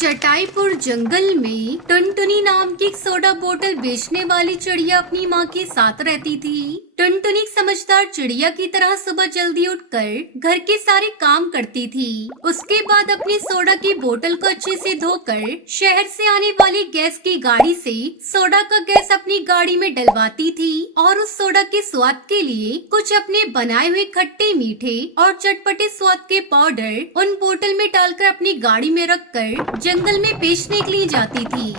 चटाईपुर जंगल में टुनटुनी नाम की एक सोडा बोतल बेचने वाली चिड़िया अपनी माँ के साथ रहती थी। टुनटुनी समझदार चिड़िया की तरह सुबह जल्दी उठकर घर के सारे काम करती थी। उसके बाद अपनी सोडा की बोतल को अच्छे से धोकर शहर से आने वाली गैस की गाड़ी से सोडा का गैस अपनी गाड़ी में डलवाती थी और उस सोडा के स्वाद के लिए कुछ अपने बनाए हुए खट्टे मीठे और चटपटे स्वाद के पाउडर उन बोतल में डालकर अपनी गाड़ी में रखकर जंगल में बेचने के लिए जाती थी।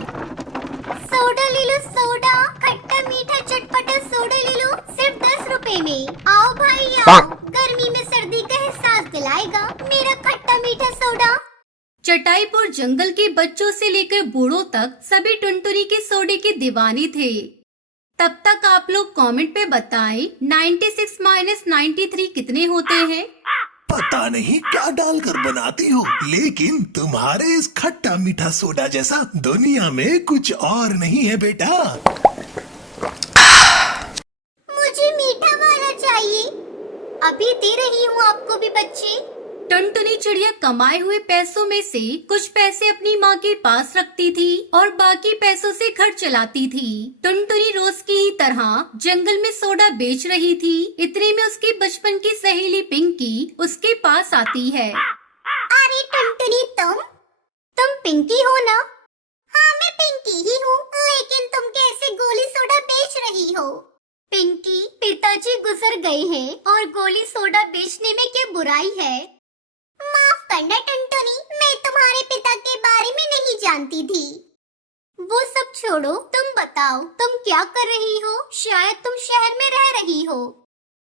सोडा ले लो सोडा, खट्टा मीठा चटपटा सोडा ले लो सिर्फ 10 रुपए में। आओ भाई आओ, गर्मी में सर्दी का एहसास दिलाएगा मेरा खट्टा मीठा सोडा। चटाईपुर जंगल के बच्चों से लेकर बूढ़ों तक सभी टुनटुनी के सोडे के दीवाने थे। तब तक आप लोग कमेंट पे बताएं 96 - 93 कितने होते हैं। पता नहीं क्या डालकर बनाती हो, लेकिन तुम्हारे इस खट्टा मीठा सोडा जैसा दुनिया में कुछ और नहीं है बेटा। मुझे मीठा वाला चाहिए। अभी दे रही हूँ आपको भी बच्चे। टुनटुनी चिड़िया कमाए हुए पैसों में से कुछ पैसे अपनी माँ के पास रखती थी और बाकी पैसों से घर चलाती थी। टुनटुनी रोज की ही तरह जंगल में सोडा बेच रही थी। इतने में उसकी बचपन की सहेली पिंकी उसके पास आती है। अरे टुनटुनी तुम पिंकी हो ना? हाँ मैं पिंकी ही हूँ, लेकिन तुम कैसे गोली सोडा बेच रही हो? पिंकी, पिताजी गुजर गए हैं और गोली सोडा बेचने में क्या बुराई है? माफ करना टुनटुनी, मैं तुम्हारे पिता के बारे में नहीं जानती थी। वो सब छोड़ो, तुम बताओ तुम क्या कर रही हो? शायद तुम शहर में रह रही हो।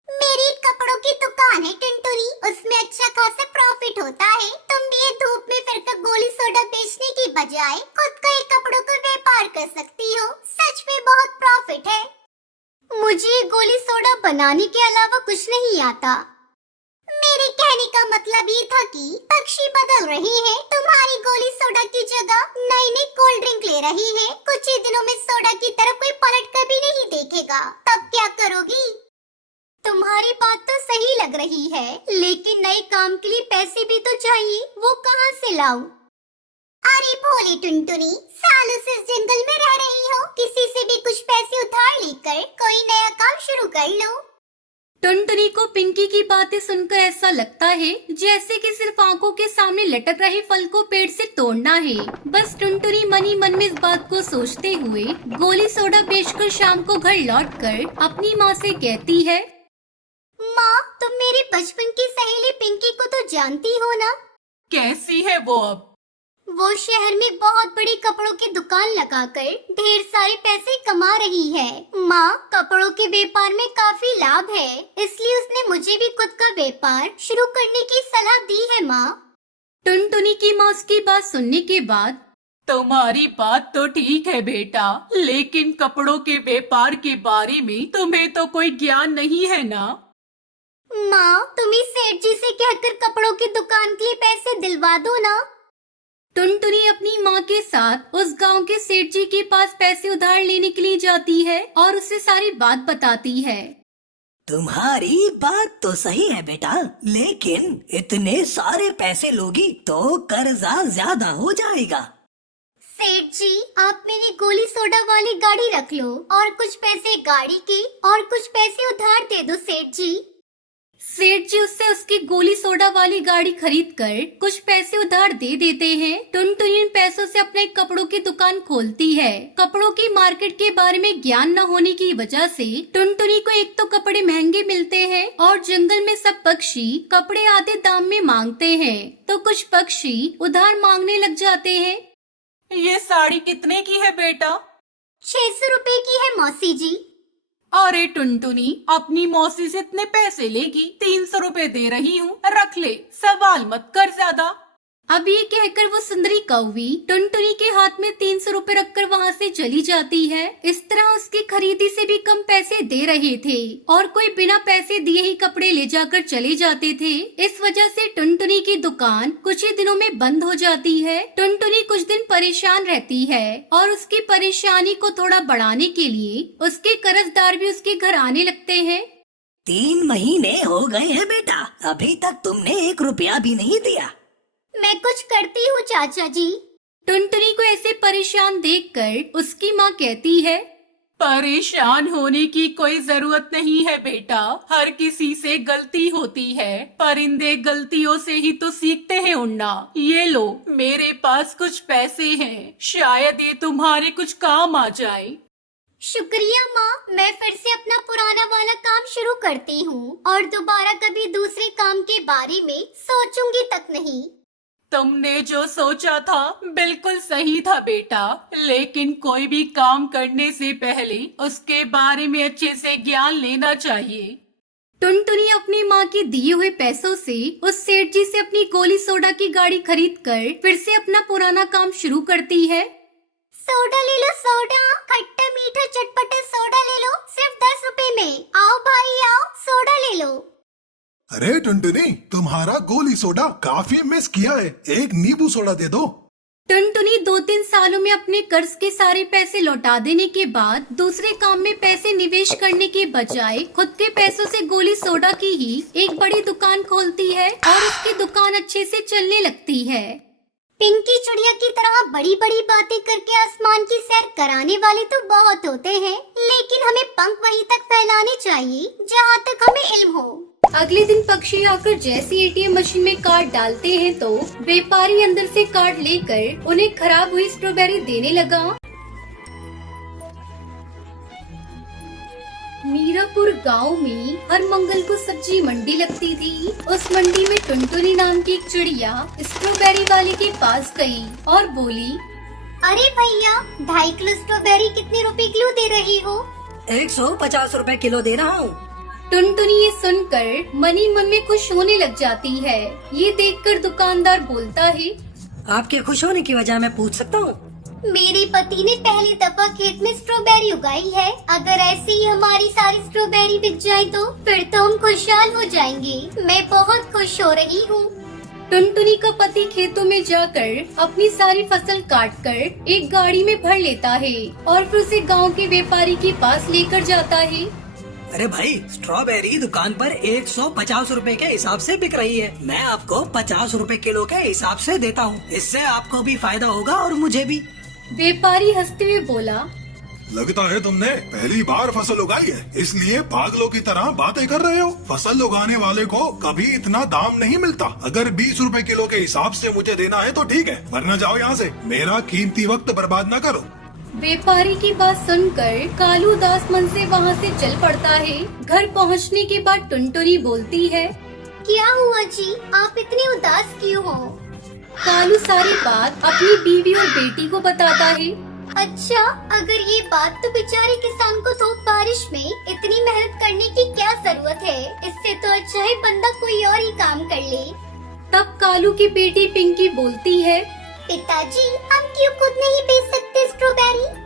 मेरी कपड़ों की दुकान है टुनटुनी, उसमें अच्छा खासा प्रॉफिट होता है। तुम भी ये धूप में फिरकर गोली सोडा बेचने की बजाय खुद का एक कपड़ों का व्यापार कर सकती हो। सच में बहुत प्रॉफिट है। मुझे गोली सोडा बनाने के अलावा कुछ नहीं आता। मेरे कहने का मतलब ये था कि पक्षी बदल रहे हैं। तुम्हारी गोली सोडा की जगह नई नई कोल्ड ड्रिंक ले रही है। कुछ ही दिनों में सोडा की तरफ कोई पलट कर भी नहीं देखेगा। तब क्या करोगी? तुम्हारी बात तो सही लग रही है, लेकिन नए काम के लिए पैसे भी तो चाहिए। वो कहाँ से लाऊं? अरे भोली टुनटुनी, सालों से इस जंगल में रह रही हो, किसी से भी कुछ पैसे उधार लेकर कोई नया काम शुरू कर लो। टुनटुनी को पिंकी की बातें सुनकर ऐसा लगता है जैसे कि सिर्फ आंखों के सामने लटक रहे फल को पेड़ से तोड़ना है। बस टुनटुनी मन ही मन में इस बात को सोचते हुए गोली सोडा बेचकर शाम को घर लौटकर अपनी माँ से कहती है, माँ, तुम मेरी बचपन की सहेली पिंकी को तो जानती हो ना? कैसी है वो अब? वो शहर में बहुत बड़ी कपड़ों की दुकान लगाकर ढेर सारे पैसे कमा रही है। माँ, कपड़ों के व्यापार में काफी लाभ है, इसलिए उसने मुझे भी खुद का व्यापार शुरू करने की सलाह दी है। माँ, टुनटुनी की माँ उसकी बात सुनने के बाद, तुम्हारी बात तो ठीक है बेटा, लेकिन कपड़ों के व्यापार के बारे में तुम्हें तो कोई ज्ञान नहीं है ना। माँ, तुम इस सेठ जी से कहकर कपड़ों की दुकान के लिए पैसे दिलवा दो ना। टुनटुनी अपनी माँ के साथ उस गांव के सेठ जी के पास पैसे उधार लेने के लिए जाती है और उसे सारी बात बताती है। तुम्हारी बात तो सही है बेटा, लेकिन इतने सारे पैसे लोगी तो कर्जा ज्यादा हो जाएगा। सेठ जी, आप मेरी गोली सोडा वाली गाड़ी रख लो और कुछ पैसे गाड़ी के और कुछ पैसे उधार दे दो सेठ जी। सेठ जी उससे उसकी गोली सोडा वाली गाड़ी खरीदकर कुछ पैसे उधार दे देते हैं। टुनटुनी इन पैसों से अपने कपड़ों की दुकान खोलती है। कपड़ों की मार्केट के बारे में ज्ञान न होने की वजह से टुनटुनी को एक तो कपड़े महंगे मिलते हैं और जंगल में सब पक्षी कपड़े आधे दाम में मांगते हैं, तो कुछ पक्षी उधार मांगने लग जाते हैं। ये साड़ी कितने की है बेटा? 600 रुपए की है मौसी जी। अरे टुनटुनी, अपनी मौसी से इतने पैसे लेगी? 300 रुपए दे रही हूँ, रख ले, सवाल मत कर ज्यादा। अब ये कहकर वो सुंदरी कौवी टुनटुनी के हाथ में 300 रुपए रखकर वहाँ से चली जाती है। इस तरह उसकी खरीदी से भी कम पैसे दे रहे थे और कोई बिना पैसे दिए ही कपड़े ले जाकर चले जाते थे। इस वजह से टुनटुनी की दुकान कुछ ही दिनों में बंद हो जाती है। टुनटुनी कुछ दिन परेशान रहती है और उसकी परेशानी को थोड़ा बढ़ाने के लिए उसके कर्जदार भी उसके घर आने लगते हैं। 3 महीने हो गए हैं बेटा, अभी तक तुमने 1 रुपया भी नहीं दिया। मैं कुछ करती हूँ चाचा जी। टुनटुनी को ऐसे परेशान देखकर उसकी माँ कहती है, परेशान होने की कोई जरूरत नहीं है बेटा, हर किसी से गलती होती है। परिंदे गलतियों से ही तो सीखते हैं उड़ना। ये लो, मेरे पास कुछ पैसे हैं, शायद ये तुम्हारे कुछ काम आ जाए। शुक्रिया माँ, मैं फिर से अपना पुराना वाला काम शुरू करती हूँ और दोबारा कभी दूसरे काम के बारे में सोचूंगी तक नहीं। तुमने जो सोचा था बिल्कुल सही था बेटा, लेकिन कोई भी काम करने से पहले उसके बारे में अच्छे से ज्ञान लेना चाहिए। टुनटुनी अपनी माँ के दिए हुए पैसों से उस सेठ जी से अपनी गोली सोडा की गाड़ी खरीद कर फिर से अपना पुराना काम शुरू करती है। सोडा ले लो, सोडा, खट्टा मीठा चटपटा सोडा ले लो, सिर्फ 10 रुपए में। आओ भाई आओ, सोडा ले लो। अरे टुनटुनी, तुम्हारा गोली सोडा काफी मिस किया है, एक नींबू सोडा दे दो। टुनटुनी 2-3 सालों में अपने कर्ज के सारे पैसे लौटा देने के बाद दूसरे काम में पैसे निवेश करने के बजाय खुद के पैसों से गोली सोडा की ही एक बड़ी दुकान खोलती है और उसकी दुकान अच्छे से चलने लगती है। पिंकी चिड़िया की तरह बड़ी बड़ी बातें करके आसमान की सैर कराने वाले तो बहुत होते हैं, लेकिन हमें पंख वहीं तक फैलाने चाहिए जहाँ तक हमें इल्म हो। अगले दिन पक्षी आकर जैसे एटीएम मशीन में कार्ड डालते हैं तो व्यापारी अंदर से कार्ड लेकर उन्हें खराब हुई स्ट्रॉबेरी देने लगा। मीरापुर गांव में हर मंगल को सब्जी मंडी लगती थी। उस मंडी में टुनटुनी नाम की एक चिड़िया स्ट्रॉबेरी वाले के पास गई और बोली, अरे भैया, 2.5 किलो स्ट्रॉबेरी कितने रुपए किलो दे रही हो? 150 रुपए किलो दे रहा हूँ। टुनटुनी ये सुनकर मन ही मन में खुश होने लग जाती है। ये देखकर दुकानदार बोलता है, आपके खुश होने की वजह मैं पूछ सकता हूँ? मेरे पति ने पहली दफा खेत में स्ट्रॉबेरी उगाई है। अगर ऐसे ही हमारी सारी स्ट्रॉबेरी बिक जाए तो फिर तो हम खुशहाल हो जाएंगे। मैं बहुत खुश हो रही हूँ। टुनटुनी का पति खेतों में जाकर अपनी सारी फसल काटकर एक गाड़ी में भर लेता है और फिर उसे गांव के व्यापारी के पास लेकर जाता है। अरे भाई, स्ट्रॉबेरी दुकान पर 150 रुपए के हिसाब से बिक रही है। मैं आपको 50 रुपए किलो के हिसाब से देता हूँ। इससे आपको भी फायदा होगा और मुझे भी। व्यापारी हंसते हुए बोला, लगता है तुमने पहली बार फसल उगाई है, इसलिए पागलों की तरह बातें कर रहे हो। फसल उगाने वाले को कभी इतना दाम नहीं मिलता। अगर 20 रुपए किलो के हिसाब से मुझे देना है तो ठीक है, वरना जाओ यहाँ से। मेरा कीमती वक्त बर्बाद न करो। व्यापारी की बात सुनकर कालू उदास मन से वहाँ से चल पड़ता है। घर पहुँचने के बाद टुनटुनी बोलती है, क्या हुआ जी, आप इतने उदास क्यों हो? कालू सारी बात अपनी बीवी और बेटी को बताता है। अच्छा, अगर ये बात, तो बेचारे किसान को धूप बारिश में इतनी मेहनत करने की क्या जरूरत है? इससे तो अच्छा है बंदा कोई और ही काम कर ले। तब कालू की बेटी पिंकी बोलती है, पिताजी, हम क्यों खुद नहीं बेच सकते स्ट्रॉबेरी?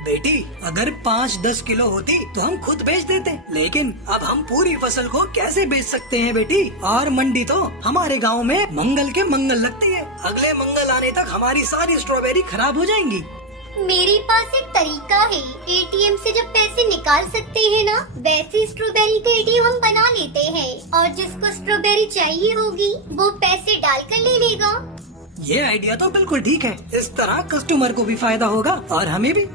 बेटी, अगर 5-10 किलो होती तो हम खुद बेच देते, लेकिन अब हम पूरी फसल को कैसे बेच सकते हैं बेटी? और मंडी तो हमारे गांव में मंगल के मंगल लगती है। अगले मंगल आने तक हमारी सारी स्ट्रॉबेरी खराब हो जाएंगी। मेरे पास एक तरीका है। एटीएम से जब पैसे निकाल सकते हैं ना, वैसे स्ट्रॉबेरी का एटीएम हम बना लेते हैं और जिसको स्ट्रॉबेरी चाहिए होगी वो पैसे डालकर ले लेगा। ये आइडिया तो बिल्कुल ठीक है। इस तरह कस्टमर को भी फायदा होगा और हमें भी।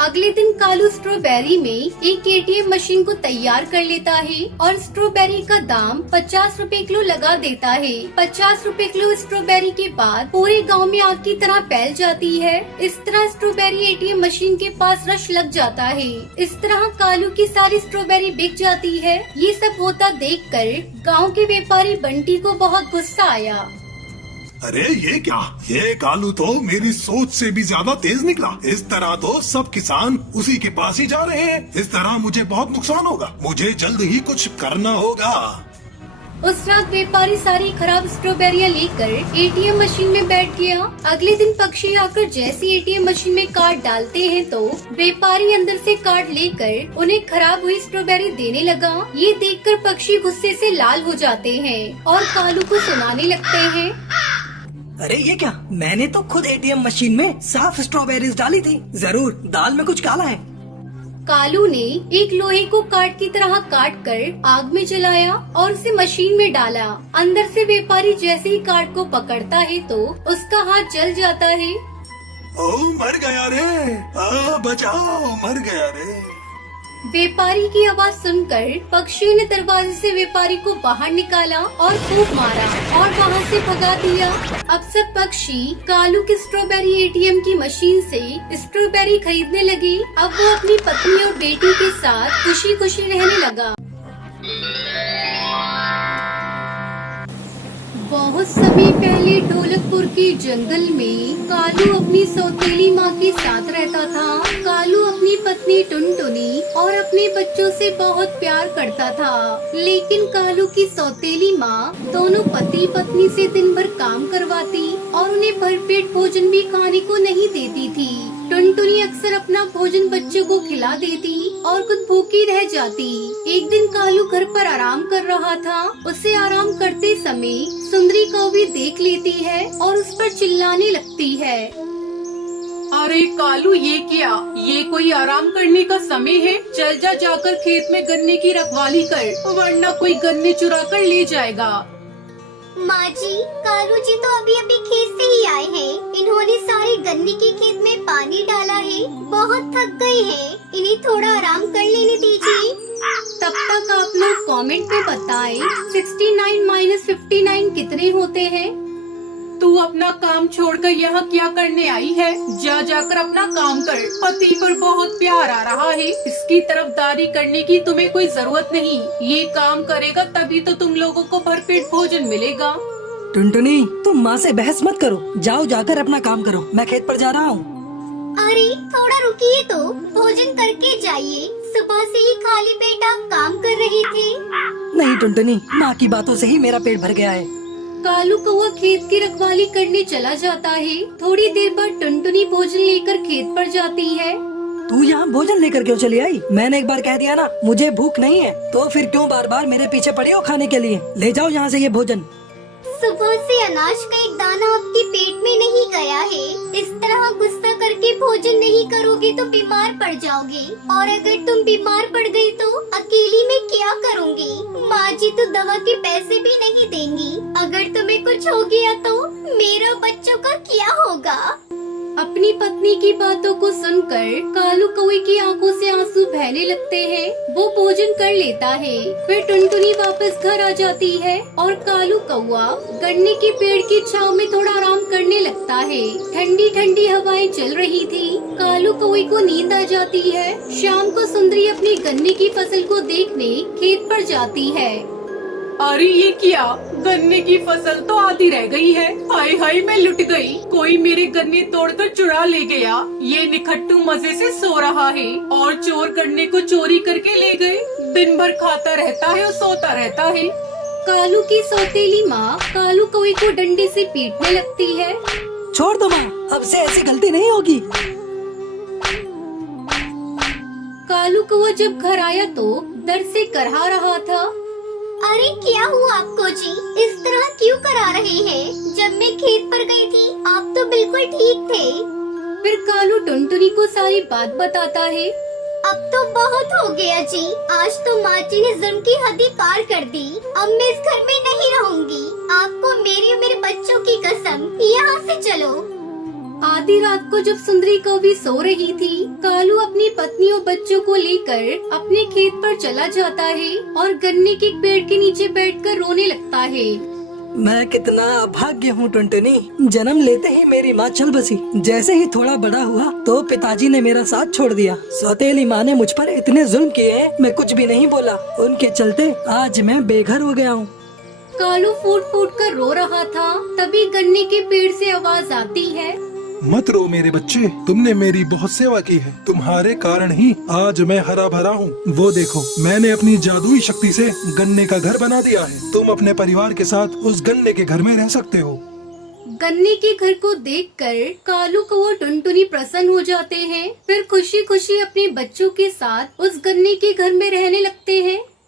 अगले दिन कालू स्ट्रॉबेरी में एक एटीएम मशीन को तैयार कर लेता है और स्ट्रॉबेरी का दाम 50 रुपए किलो लगा देता है। 50 रुपए किलो स्ट्रॉबेरी के बाद पूरे गांव में आग की तरह फैल जाती है। इस तरह स्ट्रॉबेरी एटीएम मशीन के पास रश लग जाता है। इस तरह कालू की सारी स्ट्रॉबेरी बिक जाती है। ये सब होता देखकर गाँव के व्यापारी बंटी को बहुत गुस्सा आया। अरे ये क्या, ये कालू तो मेरी सोच से भी ज्यादा तेज निकला। इस तरह तो सब किसान उसी के पास ही जा रहे हैं। इस तरह मुझे बहुत नुकसान होगा। मुझे जल्द ही कुछ करना होगा। उस रात व्यापारी सारी खराब स्ट्रॉबेरियां लेकर एटीएम मशीन में बैठ गया। अगले दिन पक्षी आकर जैसे एटीएम मशीन में कार्ड डालते हैं तो व्यापारी अंदर से कार्ड लेकर उन्हें खराब हुई स्ट्रॉबेरी देने लगा। ये देखकर पक्षी गुस्से से लाल हो जाते हैं और कालू को सुनाने लगते हैं, अरे ये क्या, मैंने तो खुद एटीएम मशीन में साफ स्ट्रॉबेरीज डाली थी। जरूर दाल में कुछ काला है। कालू ने एक लोहे को काट की तरह काट कर आग में जलाया और उसे मशीन में डाला। अंदर से व्यापारी जैसे ही काट को पकड़ता है तो उसका हाथ जल जाता है। ओ मर गया रे, बचाओ, मर गया रे। व्यापारी की आवाज सुनकर पक्षियों ने दरवाजे से व्यापारी को बाहर निकाला और खूब मारा और वहाँ से भगा दिया। अब सब पक्षी कालू की स्ट्रॉबेरी एटीएम की मशीन से स्ट्रॉबेरी खरीदने लगे। अब वो अपनी पत्नी और बेटी के साथ खुशी खुशी रहने लगा। बहुत समय पहले ढोलकपुर के जंगल में कालू अपनी सौतेली माँ के साथ रहता था। कालू अपनी पत्नी टुनटुनी और अपने बच्चों से बहुत प्यार करता था, लेकिन कालू की सौतेली माँ दोनों पति पत्नी से दिन भर काम करवाती और उन्हें भरपेट भोजन भी खाने को नहीं देती थी। टुनटुनी अक्सर अपना भोजन बच्चों को खिला देती और खुद भूखी रह जाती। एक दिन कालू घर पर आराम कर रहा था। उसे आराम करते समय सुंदरी कौवी देख लेती है और उस पर चिल्लाने लगती है। अरे कालू, ये क्या? ये कोई आराम करने का समय है? चल जा, जाकर खेत में गन्ने की रखवाली कर, वरना कोई गन्ने चुरा कर ले जाएगा। माँ जी, कालू जी तो अभी अभी खेत से ही आए हैं। इन्होंने सारे गन्ने के खेत में पानी डाला है, बहुत थक गए हैं। इन्हें थोड़ा आराम कर लेने दीजिए। तब तक आप लोग कमेंट में बताएं 69 - 59 कितने होते हैं। तू अपना काम छोड़कर यहाँ क्या करने आई है? जा जाकर अपना काम कर। पति पर बहुत प्यार आ रहा है, इसकी तरफदारी करने की तुम्हें कोई जरूरत नहीं। ये काम करेगा तभी तो तुम लोगों को भरपेट भोजन मिलेगा। टुनटुनी, तुम माँ से बहस मत करो, जाओ जाकर अपना काम करो, मैं खेत पर जा रहा हूँ। अरे थोड़ा रुकिए तो, भोजन करके जाइए। सुबह से ही खाली पेट आप काम कर रहे थे। नहीं टुनटुनी, माँ की बातों से ही मेरा पेट भर गया है। कालू कौवा खेत की रखवाली करने चला जाता है। थोड़ी देर बाद टुनटुनी भोजन लेकर खेत पर जाती है। तू यहाँ भोजन लेकर क्यों चली आई? मैंने एक बार कह दिया ना, मुझे भूख नहीं है, तो फिर क्यों बार बार मेरे पीछे पड़ी हो खाने के लिए? ले जाओ यहाँ से ये भोजन। सुबह से अनाज का एक दाना आपके पेट में नहीं गया है। इस तरह गुस्सा करके भोजन नहीं करोगे तो बीमार पड़ जाओगे, और अगर तुम बीमार पड़ गई तो अकेली में क्या करूँगी? माँ जी तो दवा के पैसे भी नहीं देंगी। अगर तुम्हें कुछ हो गया तो मेरा बच्चों का क्या होगा? अपनी पत्नी की बातों को सुनकर कालू कौवे की आंखों से आंसू बहने लगते हैं। वो भोजन कर लेता है। फिर टुनटुनी वापस घर आ जाती है और कालू कौवा गन्ने के पेड़ की छांव में थोड़ा आराम करने लगता है। ठंडी ठंडी हवाएं चल रही थी। कालू कौवे को नींद आ जाती है। शाम को सुंदरी अपनी गन्ने की फसल को देखने खेत पर जाती है। अरे ये क्या? गन्ने की फसल तो आधी रह गई है। हाय हाय, मैं लुट गई। कोई मेरे गन्ने तोड़कर चुरा ले गया। ये निखट्टू मजे से सो रहा है और चोर गन्ने को चोरी करके ले गए। दिन भर खाता रहता है और सोता रहता है। कालू की सौतेली माँ कालू कौवे को डंडे से पीटने लगती है। छोड़ दो माँ, अब से ऐसी गलती नहीं होगी। कालू कौवा जब घर आया तो दर्द से करहा रहा था। अरे क्या हुआ आपको जी? इस तरह क्यों करा रहे हैं? जब मैं खेत पर गई थी आप तो बिल्कुल ठीक थे। फिर कालू टुनटुनी को सारी बात बताता है। अब तो बहुत हो गया जी। आज तो माँ जी ने जुर्म की हद ही पार कर दी। अब मैं इस घर में नहीं रहूंगी। आपको मेरी और मेरे बच्चों की कसम, यहाँ से चलो। आधी रात को जब सुंदरी कौवी सो रही थी, कालू अपनी पत्नी और बच्चों को लेकर अपने खेत पर चला जाता है और गन्ने के पेड़ के नीचे बैठकर रोने लगता है। मैं कितना अभाग्य हूँ टुनटुनी, जन्म लेते ही मेरी माँ चल बसी। जैसे ही थोड़ा बड़ा हुआ तो पिताजी ने मेरा साथ छोड़ दिया। सौतेली माँ ने मुझ पर इतने जुल्म किए हैं, मैं कुछ भी नहीं बोला। उनके चलते आज मैं बेघर हो गया हूँ। कालू फूट फूट कर रो रहा था। तभी गन्ने के पेड़ से आवाज आती है। मत रो मेरे बच्चे, तुमने मेरी बहुत सेवा की है। तुम्हारे कारण ही आज मैं हरा भरा हूँ। वो देखो, मैंने अपनी जादुई शक्ति से गन्ने का घर बना दिया है। तुम अपने परिवार के साथ उस गन्ने के घर में रह सकते हो। गन्ने के घर को देखकर कालू कौवा टुनटुनी प्रसन्न हो जाते हैं। फिर खुशी खुशी अपने बच्चों के साथ उस गन्ने के घर में रहने लगते हैं।